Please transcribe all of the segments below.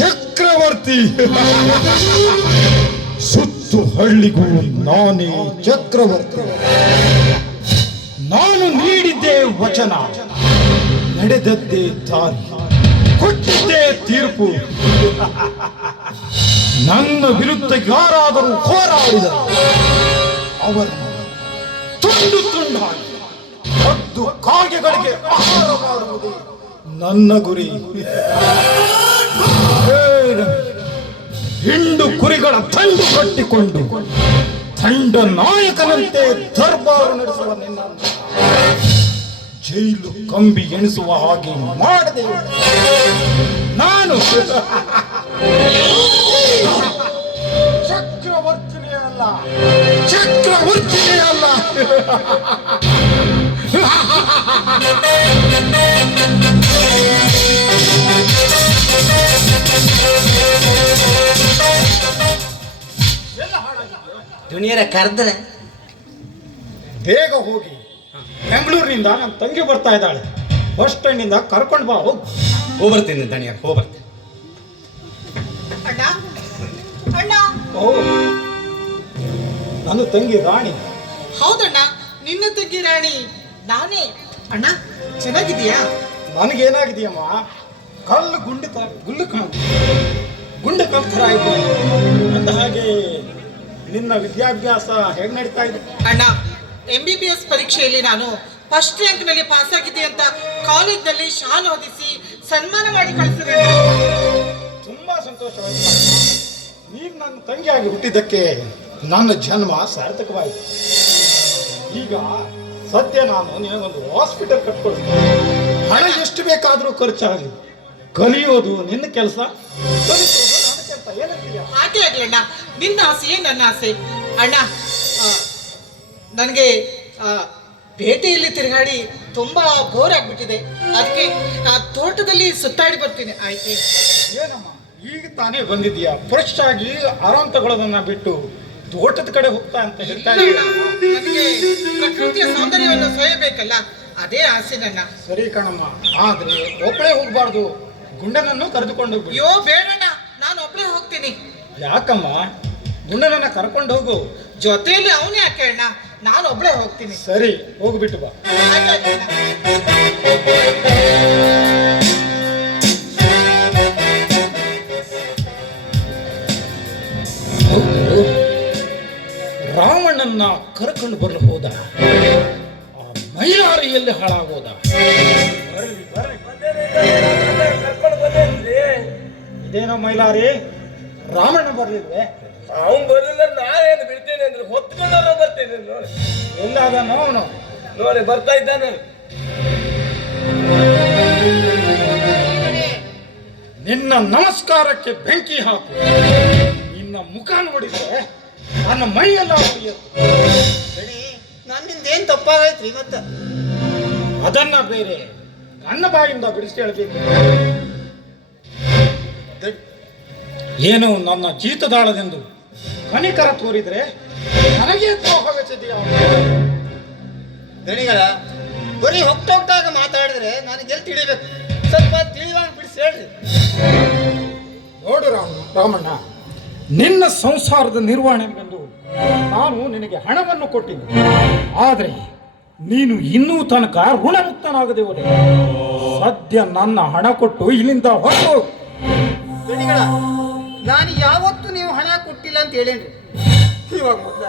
ಚಕ್ರವರ್ತಿ. ಸುತ್ತು ಹಳ್ಳಿಗೂ ನಾನೇ ಚಕ್ರವರ್ತಿ. ನಾನು ನೀಡಿದ್ದೇ ವಚನ, ನಡೆದದ್ದೇ ದಾರಿ, ಕೊಟ್ಟಿದ್ದೇ ತೀರ್ಪು. ನನ್ನ ವಿರುದ್ಧ ಯಾರಾದರೂ ಹೋರಾಡಿದರು ಅವರನ್ನು ತುಂಡು ತುಂಡಾಗಿ ಹದ್ದು ಕಾಗೆಗಳಿಗೆ ಆಹಾರ ಮಾಡುವುದು ನನ್ನ ಗುರಿ. ಹಿಂಡು ಕುರಿಗಳ ದಂಡು ಕಟ್ಟಿಕೊಂಡು ದಂಡ ನಾಯಕನಂತೆ ದರ್ಬಾರು ನಡೆಸುವ ನಿನ್ನ ಜೈಲು ಕಂಬಿ ಎಣಿಸುವ ಹಾಗೆ ಮಾಡದೆ ನಾನು ಚಕ್ರವರ್ತಿನೇ ಅಲ್ಲ, ಚಕ್ರವರ್ತಿನೇ ಅಲ್ಲ. ದುನಿಯರ ಕರ್ದ್ರೆ ಬೇಗ ಹೋಗಿ. ಬೆಂಗಳೂರಿನಿಂದ ನನ್ನ ತಂಗಿ ಬರ್ತಾ ಇದ್ದಾಳೆ, ಬಸ್ ಸ್ಟ್ಯಾಂಡಿಂದ ಕರ್ಕೊಂಡು ಬಾ. ಹೋಗ್ಬರ್ತೀನಿ ದಣಿಯರ್, ಹೋಗ್ಬರ್ತೀನಿ. ಅಣ್ಣ ಅಣ್ಣ. ಓ, ನನ್ನ ತಂಗಿ ರಾಣಿ. ಹೌದಣ್ಣ, ನಿನ್ನ ತಂಗಿ ರಾಣಿ ನಾನೇ. ಅಣ್ಣ ಚೆನ್ನಾಗಿದೀಯಾ? ನನಗೇನಾಗಿದೆಯಮ್ಮ, ಕಲ್ಲು ಗುಂಡು ಕಲ್ತರ ಆಯ್ತು. ಅಂದ ಹಾಗೆ ನಿನ್ನ ವಿದ್ಯಾಭ್ಯಾಸ ಹೇಗೆ ನಡೀತಾ ಇದೆ? ಅಣ್ಣ, MBBS ಪರೀಕ್ಷೆಯಲ್ಲಿ ನಾನು ಫಸ್ಟ್ ರ್ಯಾಂಕ್ನಲ್ಲಿ ಪಾಸ್ ಆಗಿದೆ ಅಂತ ಕಾಲೇಜ್ನಲ್ಲಿ ಶಾಲು ಹೊದಿಸಿ ಸನ್ಮಾನ ಮಾಡಿ ಕಳಿಸಿದೆ. ತುಂಬಾ ಸಂತೋಷವಾಯಿತು. ನೀನು ನನ್ನ ತಂಗಿಯಾಗಿ ಹುಟ್ಟಿದ್ದಕ್ಕೆ ನನ್ನ ಜನ್ಮ ಸಾರ್ಥಕವಾಯಿತು. ಈಗ ಸದ್ಯ ನಾನು ನಿನಗೊಂದು ಹಾಸ್ಪಿಟಲ್ ಕಟ್ಕೊಳ್ತೀನಿ. ಹಣ ಎಷ್ಟು ಬೇಕಾದರೂ ಖರ್ಚಾಗಲಿ, ಕಲಿಯೋದು ನಿನ್ನ ಕೆಲಸ, ಕಲಿಸೋದು ನನ್ನ ಕೆಲಸ. ಏನಂತೀಯ? ಹಾಗೆ ಆಗ್ಲಣ್ಣ, ನಿನ್ನ ಆಸೆಯೇ ನನ್ನ ಆಸೆ. ಅಣ್ಣ, ನನಗೆ ಪೇಟೆಯಲ್ಲಿ ತಿರುಗಾಡಿ ತುಂಬಾ ಬೋರ್ ಆಗ್ಬಿಟ್ಟಿದೆ. ಅದಕ್ಕೆ ತೋಟದಲ್ಲಿ ಸುತ್ತಾಡಿ ಬರ್ತೀನಿ. ಆಯ್ತು? ಏನಮ್ಮ, ಈಗ ತಾನೇ ಬಂದಿದ್ದೀಯಾ? ಫ್ರೆಶ್ ಆಗಿ ಆರಾಮ್ ತಗೊಳ್ಳೋದನ್ನ ಬಿಟ್ಟು ತೋಟದ ಕಡೆ ಹೋಗ್ತಾ ಅಂತ ಹೇಳ್ತಾ ಇದ್ದೀಯ. ನನಗೆ ಪ್ರಕೃತಿಯ ಸೌಂದರ್ಯವನ್ನು ಸೊಯ್ಯಬೇಕಲ್ಲ, ಅದೇ ಆಸೆ ನನ್ನ. ಸರಿ ಕಣಮ್ಮ, ಆದ್ರೆ ಒಬ್ಬಳೇ ಹೋಗ್ಬಾರ್ದು, ಗುಂಡನನ್ನು ಕರೆದುಕೊಂಡು ಹೋಗ್ಬಿಡು. ಅಯ್ಯೋ ಬೇಡಣ್ಣ, ನಾನು ಒಬ್ಬಳೇ ಹೋಗ್ತೀನಿ. ಯಾಕಮ್ಮ, ಗುಂಡನನ್ನ ಕರ್ಕೊಂಡು ಹೋಗು. ಜೊತೆಯಲ್ಲಿ ಅವನೇ ಯಾಕೆ ಅಣ್ಣ, ನಾನು ಒಬ್ಬಳೇ ಹೋಗ್ತೀನಿ. ಸರಿ, ಹೋಗ್ಬಿಟ್ಟು ಬಾ. ರಾವಣನ್ನ ಕರ್ಕೊಂಡು ಬರಲು ಹೋದ, ಆ ಮೈಲಾರಿಯಲ್ಲಿ ಹಾಳಾಗೋದ. ಇದೇನೋ ಮೈಲಾರಿ, ರಾವಣ ಬರ್ಲಿಲ್ವೇ? ಅವನು ಬರ್ಲಿಲ್ಲ, ನಾನೇನು ಬಿಡ್ತೇನೆ ಅಂದ್ರೆ ಹೊತ್ಕೊಂಡ್ರ ಬರ್ತೇನೆ. ನೋಡಿ ಎಲ್ಲಾದನೋ ಅವನು, ನೋಡಿ ಬರ್ತಾ ಇದ್ದಾನೆ. ನಿನ್ನ ನಮಸ್ಕಾರಕ್ಕೆ ಬೆಂಕಿ ಹಾಕು. ನಿನ್ನ ಮುಖ ನೋಡಿದ್ರೆ ನನ್ನ ಮೈಯೆಲ್ಲ ಉರಿಯುತ್ತೆ. ನನ್ನಿಂದ ಏನ್ ತಪ್ಪಾಗೈತ್ರಿ ಮತ್ತ? ಅದನ್ನ ಬೇರೆ ನನ್ನ ಬಾಯಿಂದ ಬಿಡಿಸಿ ಹೇಳ್ಬೇಕು. ಏನು ನನ್ನ ಜೀತದಾಳದೆಂದು ಕನಿಕರ ತೋರಿದ್ರೆ ನನಗೆ ದ್ರೋಹವೆಸೆದೆಯ? ದಣಿಗಳ ಬರೀ ಹೋಗ್ತಾಗ ಮಾತಾಡಿದ್ರೆ ನನಗೆ ಎಲ್ಲಿ ತಿಳಿಬೇಕು? ಸ್ವಲ್ಪ ತಿಳಿಯುವಂಗೆ ಬಿಡಿಸಿ ಹೇಳ್ರಿ. ನೋಡು ರಾಮಣ್ಣ, ನಿನ್ನ ಸಂಸಾರದ ನಿರ್ವಹಣೆಗೆಂದು ನಾನು ನಿನಗೆ ಹಣವನ್ನು ಕೊಟ್ಟಿದ್ದೆ. ಆದರೆ ನೀನು ಇನ್ನೂ ತನಕ ಋಣಮುಕ್ತನಾಗದೆ ಹೋದೆ. ಸದ್ಯ ನನ್ನ ಹಣ ಕೊಟ್ಟು ಇಲ್ಲಿಂದ ಹೊರಟು. ದಣಿಗಳ, ನಾನು ಯಾವತ್ತೂ ನೀವು ಹಣ ಕೊಟ್ಟಿಲ್ಲ ಅಂತ ಹೇಳೇನ್ರಿ. ಇವಾಗ ಮೊದಲ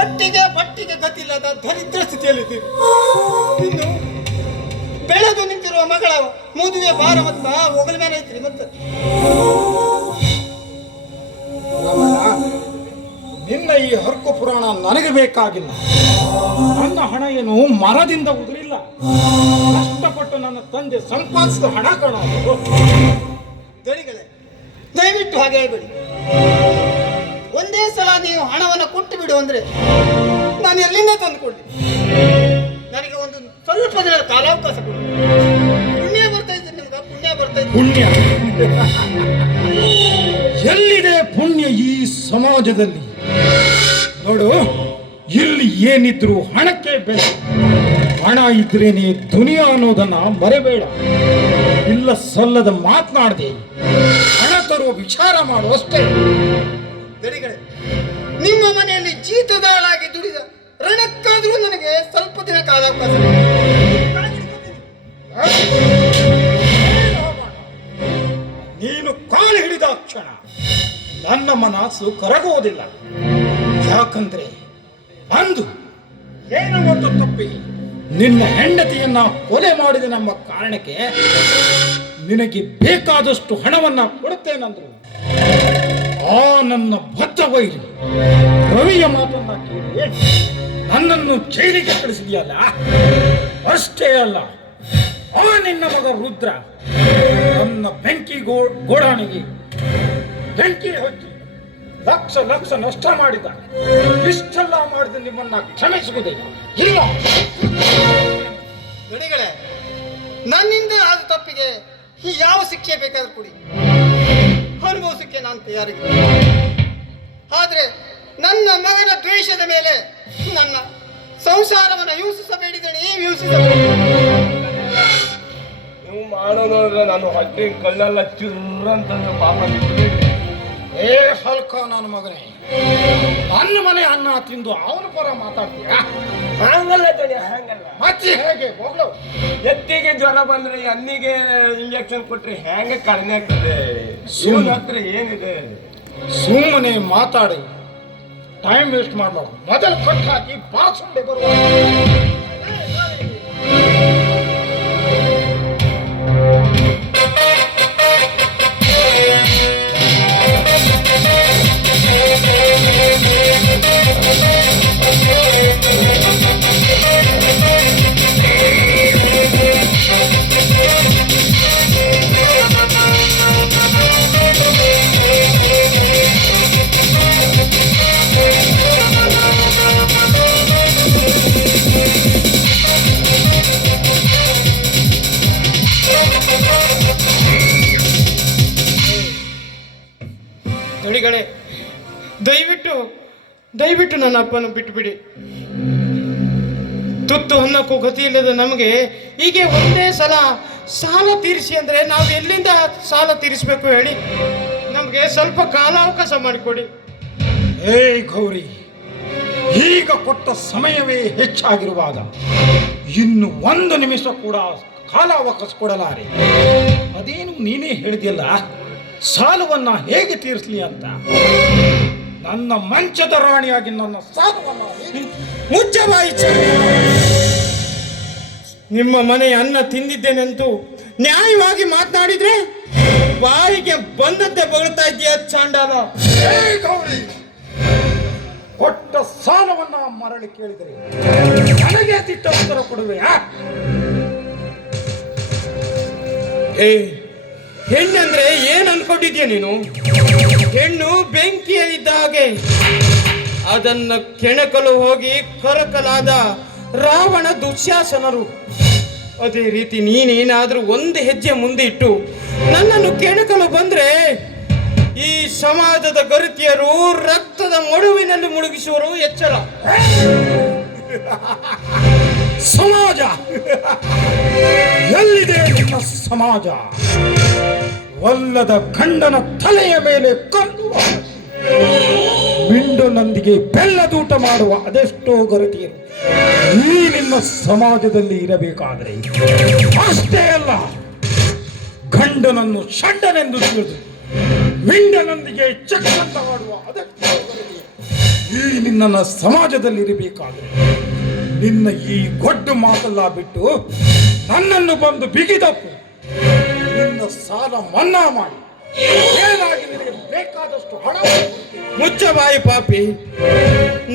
ಒಟ್ಟಿಗೆ ಬಟ್ಟಿಗೆ ಗತಿಲ್ಲದ ದರಿದ್ರ ಸ್ಥಿತಿಯಲ್ಲಿದ್ದೀರಿ. ಇನ್ನು ಬೆಳೆದು ನಿಂತಿರುವ ಮಗಳ ಮದುವೆ ಬಾರ ಮತ್ತ ಒಗಲ ಮೇಲೆ ಐತ್ರಿ. ಮತ್ತೆ ನಿನ್ನ ಈ ಹರಕು ಪುರಾಣ ನನಗೆ ಬೇಕಾಗಿಲ್ಲ. ನನ್ನ ಹಣ ಏನು ಮರದಿಂದ ಉದುರಿಲ್ಲ. ಕಷ್ಟಪಟ್ಟು ನನ್ನ ತಂದೆ ಸಂಪಾದಿಸಿದ ಹಣ ಕಣ. ದಣಿಗಳೇ, ದಯವಿಟ್ಟು ಹಾಗೆ ಹೇಳ್ಬೇಡಿ. ಒಂದೇ ಸಲ ನೀವು ಹಣವನ್ನು ಕೊಟ್ಟು ಬಿಡು ಅಂದ್ರೆ ನಾನು ಎಲ್ಲಿಂದ ತಂದುಕೊಳ್ಳಿ? ನನಗೆ ಒಂದು ಸ್ವಲ್ಪ ದಿನ ಕಾಲಾವಕಾಶ ಕೊಡಿ. ಪುಣ್ಯ ಬರ್ತಾ ಇದ್ದೆ, ನಿಮ್ಗೆ ಪುಣ್ಯ ಬರ್ತಾ ಇದ್ದೆ. ಪುಣ್ಯ ಎಲ್ಲಿದೆ? ಪುಣ್ಯ ಈ ಸಮಾಜದಲ್ಲಿ ನೋಡು, ಇಲ್ಲಿ ಏನಿದ್ರು ಹಣಕ್ಕೆ ಬೆಲೆ. ಹಣ ಇದ್ರೇನೆ ದುನಿಯಾ ಅನ್ನೋದನ್ನ ಮರೆಬೇಡ. ಇಲ್ಲ ಸಲ್ಲದ ಮಾತನಾಡದೆ ಹಣ ತರುವ ವಿಚಾರ ಮಾಡು ಅಷ್ಟೇ. ದಣಿಗಳೇ, ನಿಮ್ಮ ಮನೆಯಲ್ಲಿ ಜೀತದಾಳಾಗಿ ದುಡಿದ ರಣಕ್ಕಾದ್ರೂ ನನಗೆ ಸ್ವಲ್ಪ ದಿನ ಕಾಲಾವಕಾಶ ನೀನು ಕಾಲು ಹಿಡಿದ ಕ್ಷಣ ನನ್ನ ಮನಸ್ಸು ಕರಗುವುದಿಲ್ಲ. ಯಾಕಂದ್ರೆ ಅಂದು ಏನು ಒಂದು ತಪ್ಪಿ ನಿನ್ನ ಹೆಂಡತಿಯನ್ನ ಕೊಲೆ ಮಾಡಿದ ನಮ್ಮ ಕಾರಣಕ್ಕೆ ನಿನಗೆ ಬೇಕಾದಷ್ಟು ಹಣವನ್ನ ಕೊಡುತ್ತೇನಂದ್ರು ಆ ನನ್ನ ಬದ್ಧ ವೈರಿ ರವಿಯ ಮಾತನ್ನ ಕೇಳಿ ನನ್ನನ್ನು ಜೈಲಿಗೆ ಕಳಿಸಿದೆಯಲ್ಲ. ಅಷ್ಟೇ ಅಲ್ಲ, ಆ ನಿನ್ನ ಮಗ ರುದ್ರ ನನ್ನ ಬೆಂಕಿ ಗೋಡಾಣಿಗೆ ಬೆಂಕಿ ಹಚ್ಚಿ ಲಕ್ಷ ಲಕ್ಷ ನಷ್ಟ ಮಾಡಿದ. ಇಷ್ಟೆಲ್ಲ ಮಾಡಿದ ನಿಮ್ಮನ್ನ ಕ್ಷಮಿಸುವುದೇ ಇಲ್ಲ. ದಣಿಗಳೇ, ನನ್ನಿಂದ ಆದ ತಪ್ಪಿಗೆ ಯಾವ ಶಿಕ್ಷೆ ಬೇಕಾದ್ರೂ ಕೊಡಿ, ಅನುಭವಿಸಕ್ಕೆ ನಾನು ತಯಾರಿದ್ದೀನಿ. ಆದ್ರೆ ನನ್ನ ಮಗನ ದ್ವೇಷದ ಮೇಲೆ ನನ್ನ ಸಂಸಾರವನ್ನು ಹಿಂಸಿಸಬೇಡಿದಣಿ, ಹಿಂಸಿಸಬೇಡಿ. ನೀವು ಮಾಡೋ ನೋಡಿದ್ರೆ ನಾನು ಹೊಟ್ಟೆ ಕಳ್ಳೆಲ್ಲ ಚಿರ್ರಂತಂದು ಪಾಪ ಬಿಟ್ಬಿಡಿ. ಏ ಹಲ್ಕ ನನ್ನ ಮಗನೇ, ನನ್ನ ಮನೆ ಅನ್ನ ತಿಂದು ಅವನ ಪರ ಮಾತಾಡ್ತೀಯ? ಹಂಗಲ್ಲ ತಡಿ, ಹಂಗಲ್ಲ. ಮತ್ತೆ ಹೇಗೆ ಹೋಗ್ಲು? ಎತ್ತಿಗೆ ಜ್ವರ ಬಂದ್ರೆ ಅನ್ನಿಗೆ ಇಂಜೆಕ್ಷನ್ ಕೊಟ್ರೆ ಹೆಂಗೆ ಕಡಿಮೆ ಆಗ್ತದೆ? ಹತ್ರ ಏನಿದೆ? ಸುಮ್ಮನೆ ಮಾತಾಡಿ ಟೈಮ್ ವೇಸ್ಟ್ ಮಾಡಬಾರ್ದು. ಮೊದಲು ಕಟ್ ಹಾಕಿ ಬಾಸುಂಡೆ ಬರುವ. ದಣಿಗಳೇ, ದಯವಿಟ್ಟು ನನ್ನ ಅಪ್ಪನ ಬಿಟ್ಟುಬಿಡಿ. ತುತ್ತು ಅನ್ನಕ್ಕೂ ಗತಿ ಇಲ್ಲದ ನಮಗೆ ಹೀಗೆ ಒಂದೇ ಸಲ ಸಾಲ ತೀರಿಸಿ ಅಂದ್ರೆ ನಾವು ಎಲ್ಲಿಂದ ಸಾಲ ತೀರಿಸಬೇಕು ಹೇಳಿ? ನಮಗೆ ಸ್ವಲ್ಪ ಕಾಲಾವಕಾಶ ಮಾಡಿಕೊಡಿ. ಏ ಗೌರಿ, ಈಗ ಕೊಟ್ಟ ಸಮಯವೇ ಹೆಚ್ಚಾಗಿರುವಾಗ ಇನ್ನು ಒಂದು ನಿಮಿಷ ಕೂಡ ಕಾಲಾವಕಾಶ ಕೊಡಲಾರೆ. ಅದೇನು ನೀನೇ ಹೇಳಿದೆಯಲ್ಲ, ಸಾಲವನ್ನ ಹೇಗೆ ತೀರಿಸಲಿ ಅಂತ. ನನ್ನ ಮಂಚದ ರಾಣಿಯಾಗಿ ನನ್ನ ಸಾಲವನ್ನ ಮುಚ್ಚಬಾಯಿ. ನಿಮ್ಮ ಮನೆಯ ಅನ್ನ ತಿಂದಿದ್ದೇನೆಂತೂ ನ್ಯಾಯವಾಗಿ ಮಾತನಾಡಿದ್ರೆ ಬಾಯಿಗೆ ಬಂದಂತೆ ಬಗಳ್ತಾ ಇದೆಯಾ ಚಾಂಡಾಲ? ಏ ಗೌರಿ, ಕೊಟ್ಟ ಸಾಲವನ್ನ ಮರಳಿ ಕೇಳಿದರೆ ನನಗೆ ತಿಟ್ಟ ಉತ್ತರ ಕೊಡುವೆ? ಏ, ಹೆಣ್ಣಂದ್ರೆ ಏನ್ ಅನ್ಕೊಂಡಿದ್ಯಾ ನೀನು? ಹೆಣ್ಣು ಬೆಂಕಿಯಲ್ಲಿದ್ದ ಹಾಗೆ, ಅದನ್ನ ಕೆಣಕಲು ಹೋಗಿ ಕರಕಲಾದ ರಾವಣ ದುಶ್ಯಾಸನರು. ಅದೇ ರೀತಿ ನೀನೇನಾದ್ರೂ ಒಂದು ಹೆಜ್ಜೆ ಮುಂದೆ ಇಟ್ಟು ನನ್ನನ್ನು ಕೆಣಕಲು ಬಂದ್ರೆ ಈ ಸಮಾಜದ ಗರುತಿಯರು ರಕ್ತದ ಮಡುವಿನಲ್ಲಿ ಮುಳುಗಿಸುವರು. ಎಚ್ಚರ. ಸಮಾಜ ಎಲ್ಲಿದೆ? ನಿಮ್ಮ ಸಮಾಜ ಒಲ್ಲದ ಗಂಡನ ತಲೆಯ ಮೇಲೆ ಕಲ್ಲು ಮಿಂಡನೊಂದಿಗೆ ಬೆಲ್ಲದೂಟ ಮಾಡುವ ಅದೆಷ್ಟೋ ಗರತಿಯರು ಈ ನಿನ್ನ ಸಮಾಜದಲ್ಲಿ ಇರಬೇಕಾದರೆ. ಅಷ್ಟೇ ಅಲ್ಲ, ಗಂಡನನ್ನು ಷಡ್ಡನೆಂದು ತಿಳಿದು ಮಿಂಡನೊಂದಿಗೆ ಚಕ್ಕಂತ ಮಾಡುವ ಅದೆಷ್ಟೋ ಗರತಿಯರು ಈ ನಿನ್ನ ಸಮಾಜದಲ್ಲಿ ಇರಬೇಕಾದರೆ ನಿನ್ನ ಈ ಗೊಡ್ಡು ಮಾತೆಲ್ಲ ಬಿಟ್ಟು ನನ್ನನ್ನು ಬಂದು ಬಿಗಿದಪ್ಪು ನಿನ್ನ ಸಾಲ ಮನ್ನಾ ಮಾಡಿ ಏನಾಗಿ ನಿನಗೆ ಬೇಕಾದಷ್ಟು ಹಣ. ಮುಚ್ಚಬಾಯಿ ಪಾಪಿ.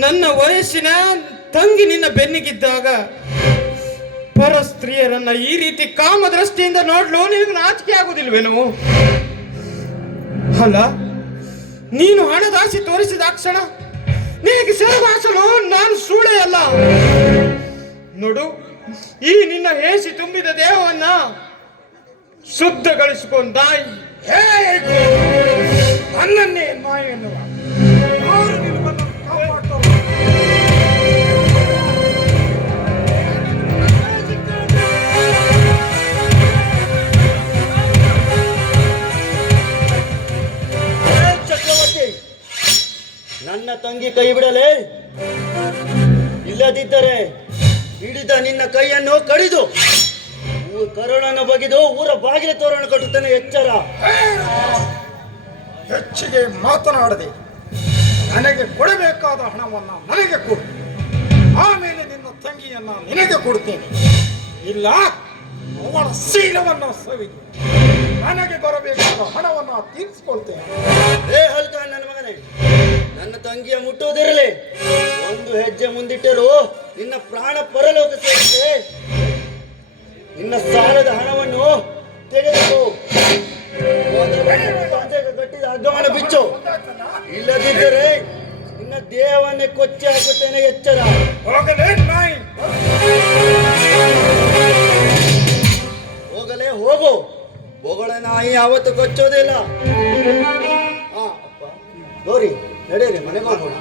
ನನ್ನ ವಯಸ್ಸಿನ ತಂಗಿ ನಿನ್ನ ಬೆನ್ನಿಗಿದ್ದಾಗ ಪರ ಸ್ತ್ರೀಯರನ್ನ ಈ ರೀತಿ ಕಾಮದೃಷ್ಟಿಯಿಂದ ನೋಡ್ಲು ನಿನಗೆ ನಾಚಿಕೆ ಆಗುದಿಲ್ವೇನು? ಅಲ್ಲ, ನೀನು ಹಣದಾಸೆ ತೋರಿಸಿದ ಕ್ಷಣ ನಿನಗೆ ಸೆರಗಾಸಲು ನಾನು ಸೂಳೆ ಅಲ್ಲ. ನೋಡು, ಈ ನಿನ್ನ ಹೇಸಿ ತುಂಬಿದ ದೇಹವನ್ನ ಶುದ್ಧಗೊಳಿಸಿಕೊಂಡ ನನ್ನನ್ನೇ ನಾಯಿ ಎನ್ನುವ ಯಾರು ನಿನ್ನನ್ನು ಕಾಪಾಡ್ತಾರೋ? ತಂಗಿ ಕೈ ಬಿಡಲೇ, ಇಲ್ಲದಿದ್ದರೆ ಹಿಡಿದ ನಿನ್ನ ಕೈಯನ್ನು ಕಡಿದು ಕರುಳನ್ನು ಬಗೆದು ಊರ ಬಾಗಿಲ ತೋರಣ ಕಟ್ಟುತ್ತಾನೆ. ಎಚ್ಚರ. ಹೆಚ್ಚಿಗೆ ಮಾತನಾಡದೆ ನನಗೆ ಕೊಡಬೇಕಾದ ಹಣವನ್ನ ನನಗೆ ಕೊಡು, ಆಮೇಲೆ ನಿನ್ನ ತಂಗಿಯನ್ನ ನಿನಗೆ ಕೊಡುತ್ತೇನೆ. ಇಲ್ಲ ಅವಳ ಶೀಲವನ್ನು ಸವಿದು ನನಗೆ ಬರಬೇಕಾದ ಹಣವನ್ನ ತೀರಿಸಿಕೊಳ್ತೇನೆ. ಹಲ್ಕ ನನ್ನ ಮಗನೇ, ನನ್ನ ತಂಗಿಯ ಮುಟ್ಟುವುದಿರಲಿ, ಒಂದು ಹೆಜ್ಜೆ ಮುಂದಿಟ್ಟರು ನಿನ್ನ ಪ್ರಾಣ ಪರಲೋಕ ಸೇರಿದೆ. ನಿನ್ನ ಸಾಲದ ಹಣವನ್ನು ತೆಗೆದುಕೋ, ಗಟ್ಟಿದ ಹಗ್ಗವನ್ನು ಬಿಚ್ಚು, ಇಲ್ಲದಿದ್ದರೆ ನಿನ್ನ ದೇಹವನ್ನೇ ಕೊಚ್ಚಿ ಹಾಕುತ್ತೇನೆ. ಎಚ್ಚರ. ಹೋಗಲೇ ನಾಯಿ, ಹೋಗಲೇ ಹೋಗು. ಬೊಗಳ ನಾಯಿ ಯಾವತ್ತು ಕೊಚ್ಚೋದಿಲ್ಲ. ಹಾ ಅಪ್ಪ ಗೌರಿ, ನಡೆಯಿರಿ, ಮನೆಗೆ ಹೋಗೋಣ.